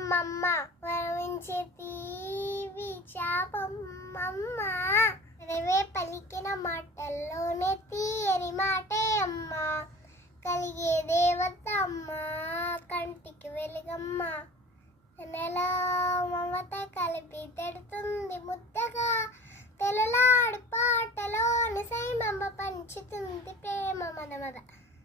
అమ్మమ్మ వరమించే తీవి చాపమ్మమ్మ రేవే పలికిన మాటల్లోనే తీయని మాటే అమ్మ కలిగే దేవత అమ్మ కంటికి వెలుగమ్మ నెల మమత కలిపి తెడుతుంది ముద్దగా తెలలాడు పాటలోని సైమమ్మ పంచుతుంది ప్రేమ మనమద